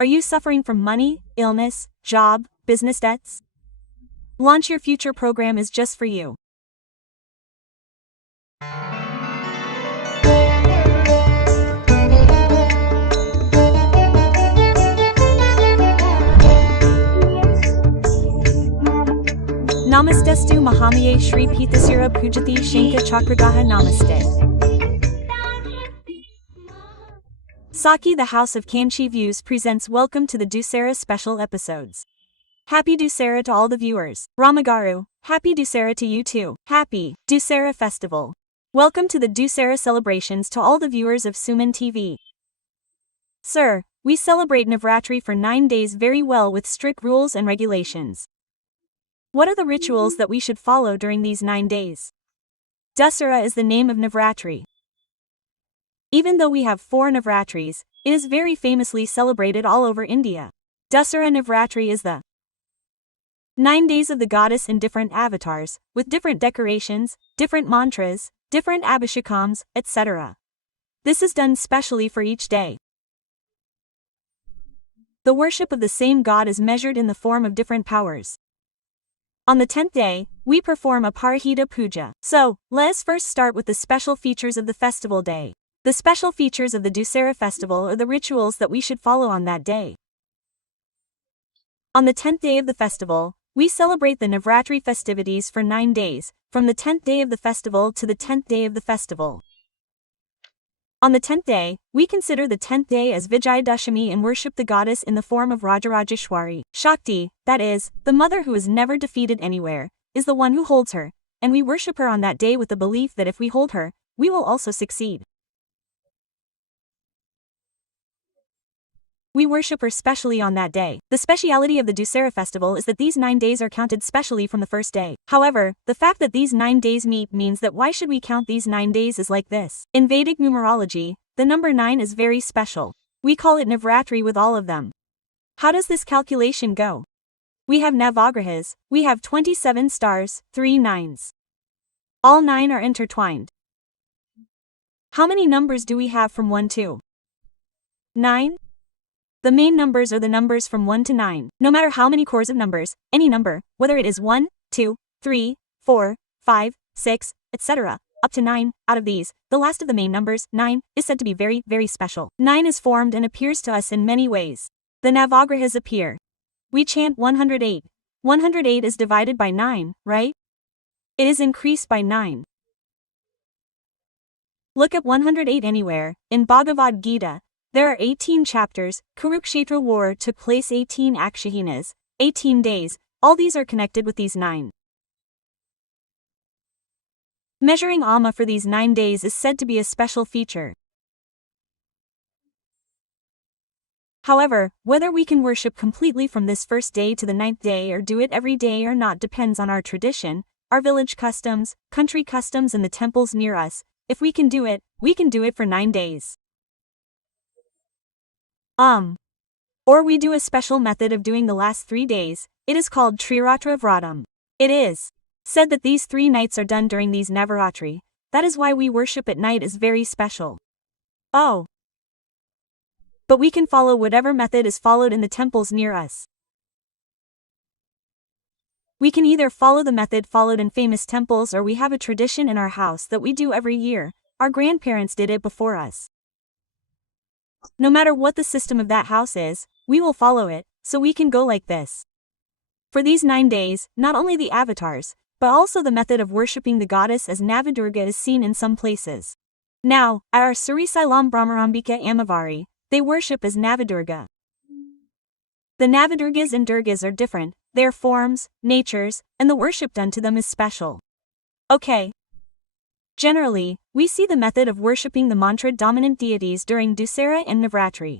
Are you suffering from money, illness, job, business debts? Launch Your Future program is just for you. Namastestu Mahamaye Shri Pithasira Pujati Shanka Chakragaha Namaste. Saki the House of Kanchi Views presents Welcome to the Dasara special episodes. Happy Dasara to all the viewers. Ramagaru, happy Dasara to you too. Happy Dasara Festival. Welcome to the Dasara celebrations to all the viewers of Suman TV. Sir, we celebrate Navratri for 9 days very well with strict rules and regulations. What are the rituals that we should follow during these 9 days? Dasara is the name of Navratri. Even though we have 4 Navratris, it is very famously celebrated all over India. Dasara Navratri is the 9 days of the goddess in different avatars, with different decorations, different mantras, different abhishekams, etc. This is done specially for each day. The worship of the same god is measured in the form of different powers. On the 10th day, we perform a Parahita Puja. So, let us first start with the special features of the festival day. The special features of the Dasara festival are the rituals that we should follow on that day. On the 10th day of the festival, we celebrate the Navratri festivities for 9 days, from the 10th day of the festival to the 10th day of the festival. On the 10th day, we consider the 10th day as Vijayadashami and worship the goddess in the form of Rajarajeshwari. Shakti, that is, the mother who is never defeated anywhere, is the one who holds her, and we worship her on that day with the belief that if we hold her, we will also succeed. We worship her specially on that day. The speciality of the Dasara festival is that these 9 days are counted specially from the first day. However, the fact that these 9 days meet means that why should we count these 9 days is like this. In Vedic numerology, the number 9 is very special. We call it Navratri with all of them. How does this calculation go? We have Navagrahas, we have 27 stars, 3 nines. All 9 are intertwined. How many numbers do we have from 1 to 9? The main numbers are the numbers from 1 to 9. No matter how many cores of numbers, any number, whether it is 1, 2, 3, 4, 5, 6, etc., up to 9, out of these, the last of the main numbers, 9, is said to be very, very special. 9 is formed and appears to us in many ways. The Navagrahas appear. We chant 108. 108 is divided by 9, right? It is increased by 9. Look at 108 anywhere. In Bhagavad Gita, there are 18 chapters. Kurukshetra war took place 18 Akshahinas, 18 days, all these are connected with these 9. Measuring Amma for these 9 days is said to be a special feature. However, whether we can worship completely from this first day to the 9th day or do it every day or not depends on our tradition, our village customs, country customs and the temples near us. If we can do it, we can do it for 9 days. Or we do a special method of doing the last 3 days, it is called Triratra Vratam. It is said that these 3 nights are done during these Navaratri, that is why we worship at night is very special. Oh. But we can follow whatever method is followed in the temples near us. We can either follow the method followed in famous temples or we have a tradition in our house that we do every year, our grandparents did it before us. No matter what the system of that house is, we will follow it, so we can go like this. For these 9 days, not only the avatars, but also the method of worshipping the goddess as Navadurga is seen in some places. Now, at our Surisailam Brahmarambika Amavari, they worship as Navadurga. The Navadurgas and Durgas are different, their forms, natures, and the worship done to them is special. Okay. Generally, we see the method of worshipping the mantra-dominant deities during Dasara and Navratri.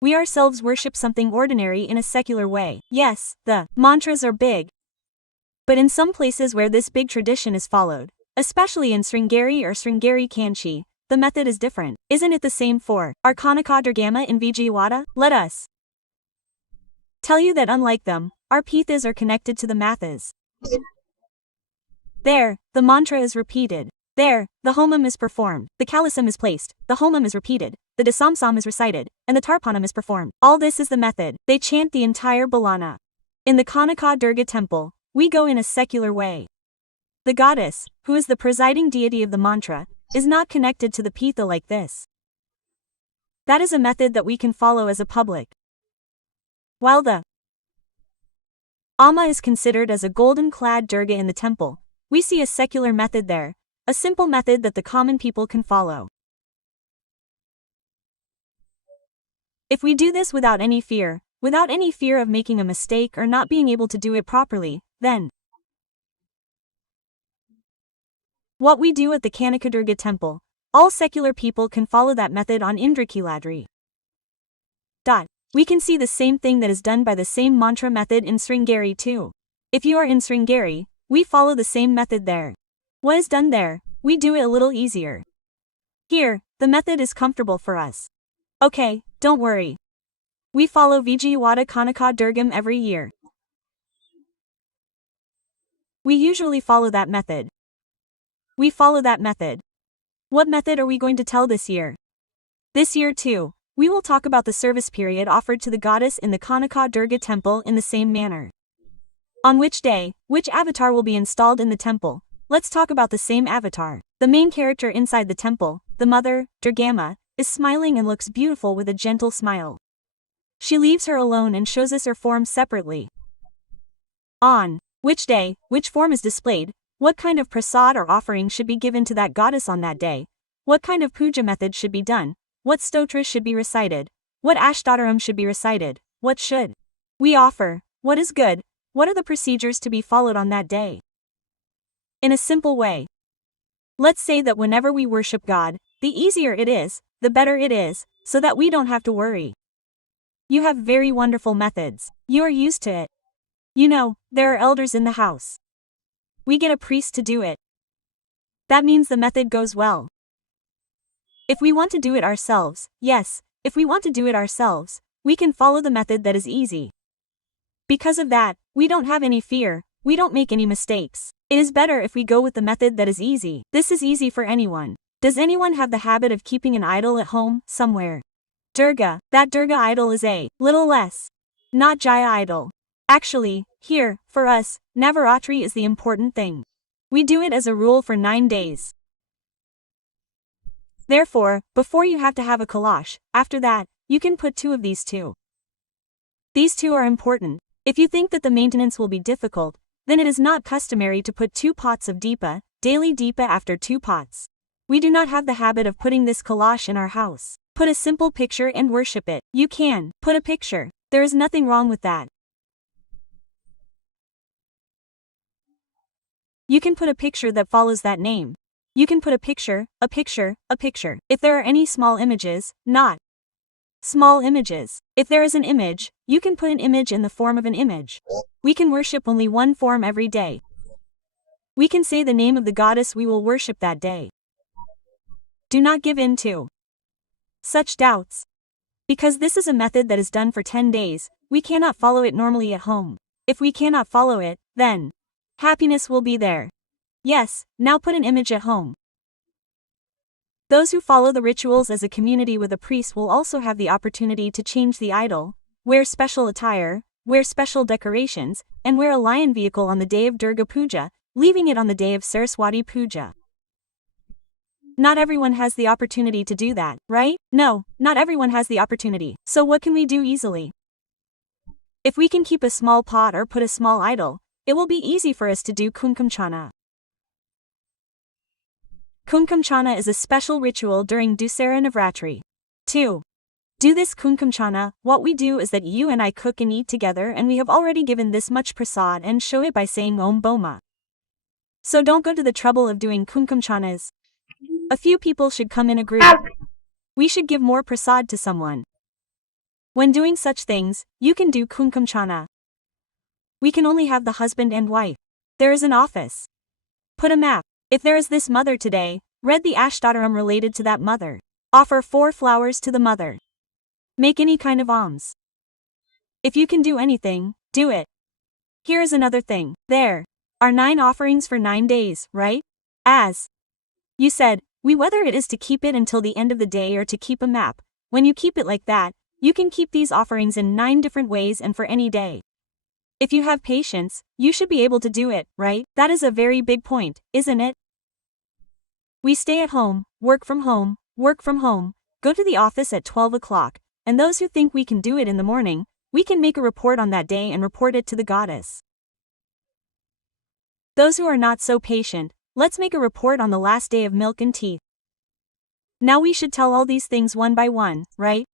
We ourselves worship something ordinary in a secular way. Yes, the mantras are big. But in some places where this big tradition is followed, especially in Sringeri or Sringeri Kanchi, the method is different. Isn't it the same for our Kanakadurgama in Vijayawada? Let us tell you that unlike them, our pithas are connected to the mathas. There, the mantra is repeated. There, the homam is performed. The kalasam is placed. The homam is repeated. the Dasamsam is recited, and the Tarpanam is performed. All this is the method. They chant the entire Balana. In the Kanaka Durga temple, we go in a secular way. The goddess, who is the presiding deity of the mantra, is not connected to the Pitha like this. That is a method that we can follow as a public. While the Amma is considered as a golden-clad Durga in the temple, we see a secular method there, a simple method that the common people can follow. If we do this without any fear of making a mistake or not being able to do it properly, then what we do at the Kanakadurga temple, all secular people can follow that method on Indrakiladri. We can see the same thing that is done by the same mantra method in Sringeri too. If you are in Sringeri, we follow the same method there. What is done there, we do it a little easier. Here, the method is comfortable for us. Okay, don't worry. We follow Vijayawada Kanaka Durgam every year. We usually follow that method. We follow that method. What method are we going to tell this year? This year too, we will talk about the service period offered to the goddess in the Kanaka Durga temple in the same manner. On which day, which avatar will be installed in the temple? Let's talk about the same avatar. The main character inside the temple, the mother, Durgamma, is smiling and looks beautiful with a gentle smile. She leaves her alone and shows us her form separately. On which day, which form is displayed, what kind of prasad or offering should be given to that goddess on that day, what kind of puja method should be done, what stotras should be recited, what ashtadaram should be recited, what should we offer, what is good, what are the procedures to be followed on that day. In a simple way. Let's say that whenever we worship God, the easier it is, the better it is, so that we don't have to worry. You have very wonderful methods. You are used to it. You know, there are elders in the house. We get a priest to do it. That means the method goes well. If we want to do it ourselves, yes, if we want to do it ourselves, we can follow the method that is easy. Because of that, we don't have any fear, we don't make any mistakes. It is better if we go with the method that is easy. This is easy for anyone. Does anyone have the habit of keeping an idol at home, somewhere? Durga, that Durga idol is a little less. Not Jaya idol. Actually, here, for us, Navaratri is the important thing. We do it as a rule for 9 days. Therefore, before you have to have a kalash, after that, you can put 2 of these 2. These 2 are important. If you think that the maintenance will be difficult, then it is not customary to put 2 pots of deepa, daily deepa after 2 pots. We do not have the habit of putting this kalash in our house. Put a simple picture and worship it. You can put a picture. There is nothing wrong with that. You can put a picture that follows that name. You can put a picture, a picture, a picture. If there are any small images, not small images. If there is an image, you can put an image in the form of an image. We can worship only one form every day. We can say the name of the goddess we will worship that day. Do not give in to such doubts. Because this is a method that is done for 10 days, we cannot follow it normally at home. If we cannot follow it, then happiness will be there. Yes, now put an image at home. Those who follow the rituals as a community with a priest will also have the opportunity to change the idol, wear special attire, wear special decorations, and wear a lion vehicle on the day of Durga Puja, leaving it on the day of Saraswati Puja. Not everyone has the opportunity to do that, right? No, not everyone has the opportunity. So what can we do easily? If we can keep a small pot or put a small idol, it will be easy for us to do Kumkumchana. Kumkumchana is a special ritual during Dasara Navratri. 2. Do this Kumkumchana, what we do is that you and I cook and eat together, and we have already given this much prasad and show it by saying Om Boma. So don't go to the trouble of doing Kumkumchanas. A few people should come in a group. We should give more prasad to someone. When doing such things, you can do Kumkumchana. We can only have the husband and wife. There is an office. Put a map. If there is this mother today, read the ashtadaram related to that mother. Offer 4 flowers to the mother. Make any kind of alms. If you can do anything, do it. Here is another thing. There are 9 offerings for 9 days, right? As you said, whether it is to keep it until the end of the day or to keep a map, When you keep it like that, you can keep these offerings in 9 different ways and for any day. If you have patience, you should be able to do it, right? That is a very big point, isn't it? We stay at home, work from home, go to the office at 12 o'clock, and those who think we can do it in the morning, we can make a report on that day and report it to the goddess. Those who are not so patient, let's make a report on the last day of milk and teeth. Now we should tell all these things one by one, right?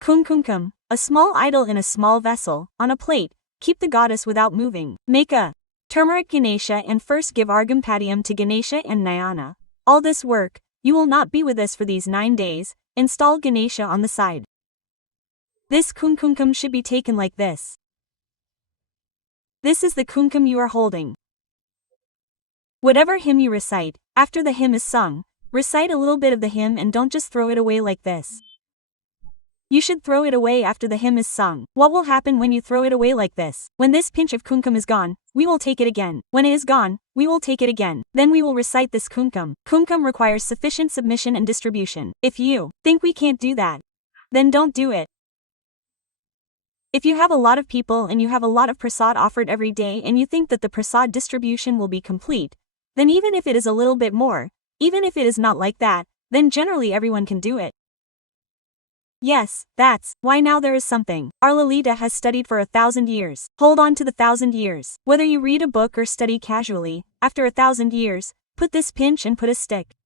Kumkumkum, a small idol in a small vessel, on a plate, keep the goddess without moving. Make a turmeric Ganesha and first give Argampadium to Ganesha and Nayana. All this work, you will not be with us for these 9 days, install Ganesha on the side. This kumkumkum should be taken like this. This is the kumkum you are holding. Whatever hymn you recite, after the hymn is sung, recite a little bit of the hymn and don't just throw it away like this. You should throw it away after the hymn is sung. What will happen when you throw it away like this? When this pinch of kumkum is gone, we will take it again. When it is gone, we will take it again. Then we will recite this kumkum. Kumkum requires sufficient submission and distribution. If you think we can't do that, then don't do it. If you have a lot of people and you have a lot of prasad offered every day and you think that the prasad distribution will be complete, then even if it is a little bit more, even if it is not like that, then generally everyone can do it. Yes, that's why now there is something. Our Lalita has studied for 1,000 years. Hold on to the 1,000 years. Whether you read a book or study casually, after 1,000 years, put this pinch and put a stick.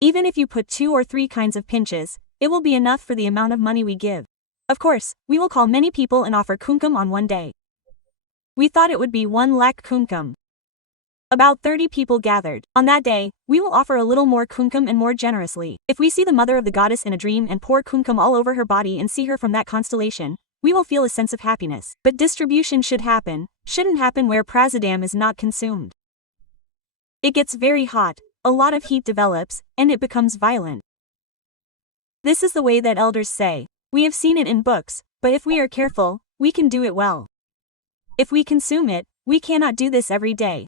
Even if you put 2 or 3 kinds of pinches, it will be enough for the amount of money we give. Of course, we will call many people and offer kumkum on one day. We thought it would be 1 lakh kumkum. About 30 people gathered. On that day, we will offer a little more kumkum and more generously. If we see the mother of the goddess in a dream and pour kumkum all over her body and see her from that constellation, we will feel a sense of happiness. But distribution shouldn't happen where prasadam is not consumed. It gets very hot, a lot of heat develops, and it becomes violent. This is the way that elders say. We have seen it in books, but if we are careful, we can do it well. If we consume it, we cannot do this every day.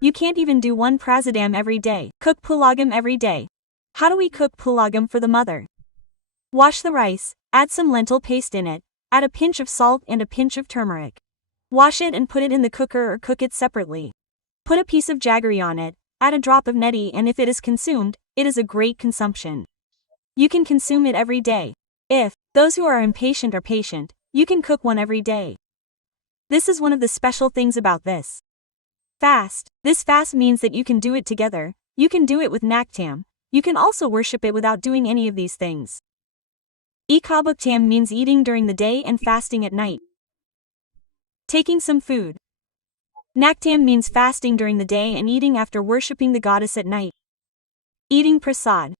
You can't even do 1 prasadam every day. Cook pulagam every day. How do we cook pulagam for the mother? Wash the rice, add some lentil paste in it, add a pinch of salt and a pinch of turmeric. Wash it and put it in the cooker or cook it separately. Put a piece of jaggery on it, add a drop of neti, and if it is consumed, it is a great consumption. You can consume it every day. If those who are impatient are patient, you can cook 1 every day. This is one of the special things about this fast. This fast means that you can do it together, you can do it with naktam, you can also worship it without doing any of these things. Ikabuktam means eating during the day and fasting at night. Taking some food. Naktam means fasting during the day and eating after worshipping the goddess at night. Eating prasad.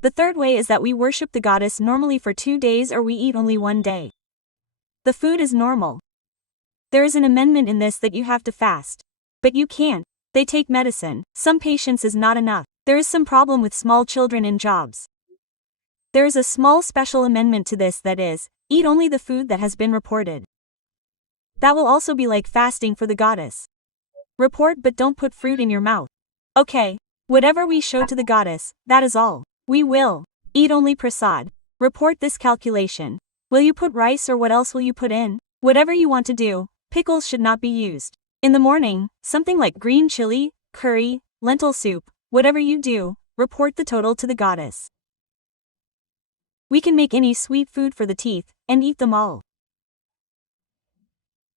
The third way is that we worship the goddess normally for 2 days or we eat only 1 day. The food is normal. There is an amendment in this that you have to fast. But you can't. They take medicine. Some patience is not enough. There is some problem with small children in jobs. There is a small special amendment to this, that is, eat only the food that has been reported. That will also be like fasting for the goddess. Report but don't put fruit in your mouth. Okay. Whatever we show to the goddess, that is all. We will eat only prasad. Report this calculation. Will you put rice or what else will you put in? Whatever you want to do, pickles should not be used. In the morning, something like green chili, curry, lentil soup, whatever you do, report the total to the goddess. We can make any sweet food for the teeth, and eat them all.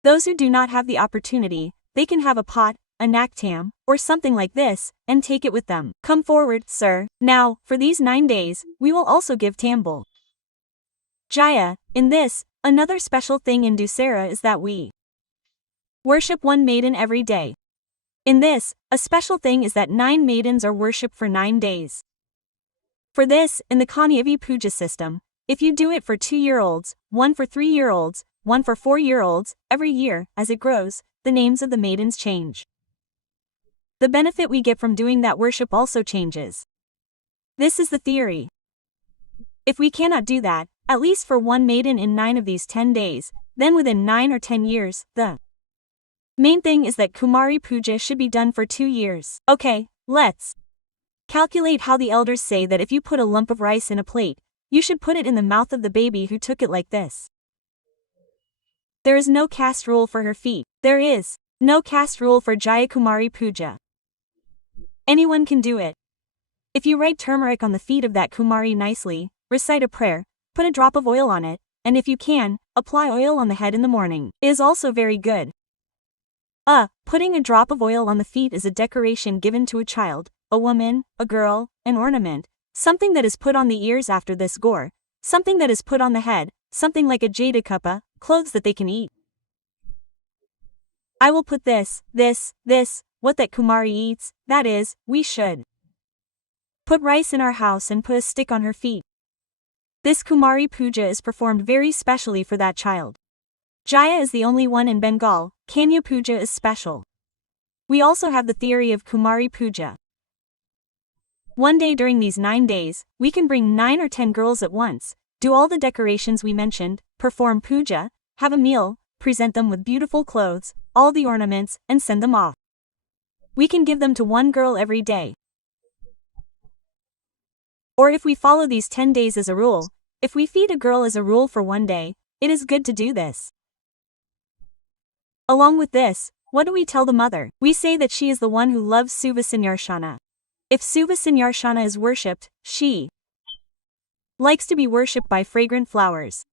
Those who do not have the opportunity, they can have a pot, a naktam, or something like this, and take it with them. Come forward, sir. Now, for these 9 days, we will also give tambul. Jaya, in this, another special thing in Dasara is that we worship 1 maiden every day. In this, a special thing is that 9 maidens are worshipped for 9 days. For this, in the Kanyavi Puja system, if you do it for 2-year-olds, 1 for 3-year-olds, 1 for 4-year-olds, every year, as it grows, the names of the maidens change. The benefit we get from doing that worship also changes. This is the theory. If we cannot do that, at least for 1 maiden in 9 of these 10 days, then within 9 or 10 years, the main thing is that Kumari Puja should be done for 2 years. Okay, let's Calculate how the elders say that if you put a lump of rice in a plate, you should put it in the mouth of the baby who took it like this. There is no caste rule for her feet. There is no caste rule for Jaya Kumari Pooja. Anyone can do it. If you write turmeric on the feet of that Kumari nicely, recite a prayer, put a drop of oil on it, and if you can, apply oil on the head in the morning. It is also very good. Putting a drop of oil on the feet is a decoration given to a child, a woman, a girl, an ornament, something that is put on the ears after this gore, something that is put on the head, something like a jadakuppa, clothes that they can eat. I will put this, what that Kumari eats, that is, we should put rice in our house and put a stick on her feet. This Kumari Puja is performed very specially for that child. Jaya is the only one in Bengal, Kanya Puja is special. We also have the theory of Kumari Puja. One day during these 9 days, we can bring 9 or 10 girls at once, do all the decorations we mentioned, perform puja, have a meal, present them with beautiful clothes, all the ornaments, and send them off. We can give them to one girl every day. Or if we follow these 10 days as a rule, if we feed a girl as a rule for one day, it is good to do this. Along with this, what do we tell the mother? We say that she is the one who loves Suvasanyarsana. If Suvasanyarsana is worshipped, she likes to be worshipped by fragrant flowers.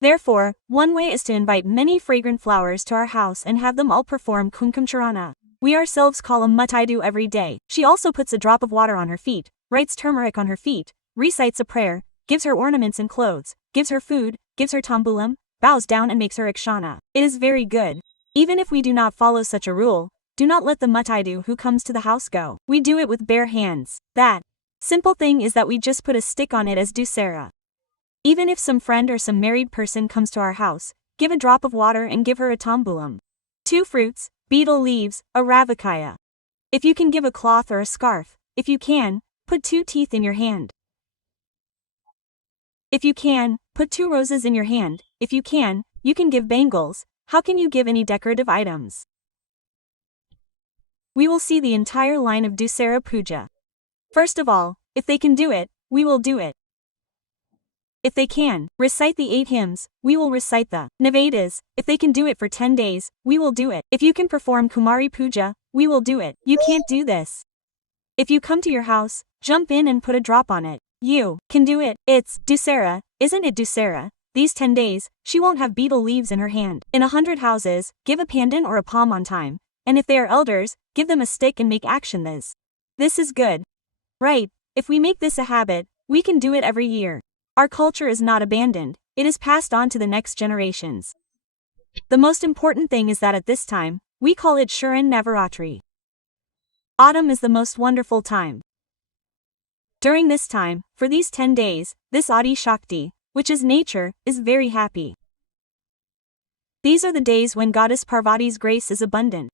Therefore, one way is to invite many fragrant flowers to our house and have them all perform Kumkumcharana. We ourselves call a Muttaidu every day. She also puts a drop of water on her feet, writes turmeric on her feet, recites a prayer, gives her ornaments and clothes, gives her food, gives her tambulam, bows down and makes her ikshana. It is very good. Even if we do not follow such a rule, do not let the Muttaidu who comes to the house go. We do it with bare hands. That simple thing is that we just put a stick on it as Dasara. Even if some friend or some married person comes to our house, give a drop of water and give her a tambulam. 2 fruits, betel leaves, a ravikaya. If you can give a cloth or a scarf, if you can, put 2 teeth in your hand. If you can, put 2 roses in your hand. If you can give bangles. How can you give any decorative items? We will see the entire line of Dasara Puja. First of all, if they can do it, we will do it. If they can recite the 8 hymns, we will recite the Nevedas. If they can do it for 10 days, we will do it. If you can perform Kumari Puja, we will do it. You can't do this. If you come to your house, jump in and put a drop on it. You can do it. It's Dasara, isn't it Dasara? These 10 days, she won't have betel leaves in her hand. In 100 houses, give a pandan or a palm on time, and if they are elders, give them a stick and make action this. This is good. Right, if we make this a habit, we can do it every year. Our culture is not abandoned, it is passed on to the next generations. The most important thing is that at this time, we call it Suman Navaratri. Autumn is the most wonderful time. During this time, for these 10 days, this Adi Shakti, which is nature, is very happy. These are the days when Goddess Parvati's grace is abundant.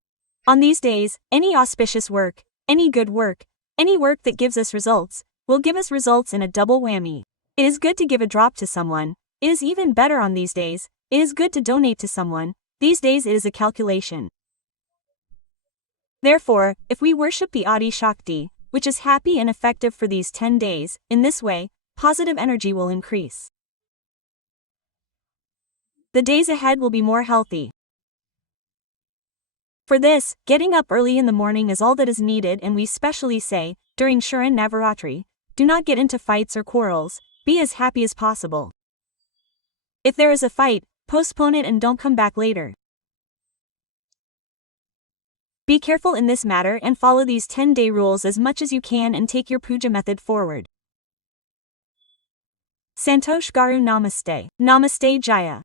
On these days, any auspicious work, any good work, any work that gives us results, will give us results in a double whammy. It is good to give a drop to someone. It is even better on these days. It is good to donate to someone. These days it is a calculation. Therefore, if we worship the Adi Shakti, which is happy and effective for these 10 days, in this way, positive energy will increase. The days ahead will be more healthy. For this, getting up early in the morning is all that is needed, and we specially say, during Suman Navaratri, do not get into fights or quarrels, be as happy as possible. If there is a fight, postpone it and don't come back later. Be careful in this matter and follow these 10-day rules as much as you can and take your puja method forward. Santosh Garu Namaste. Namaste Jaya.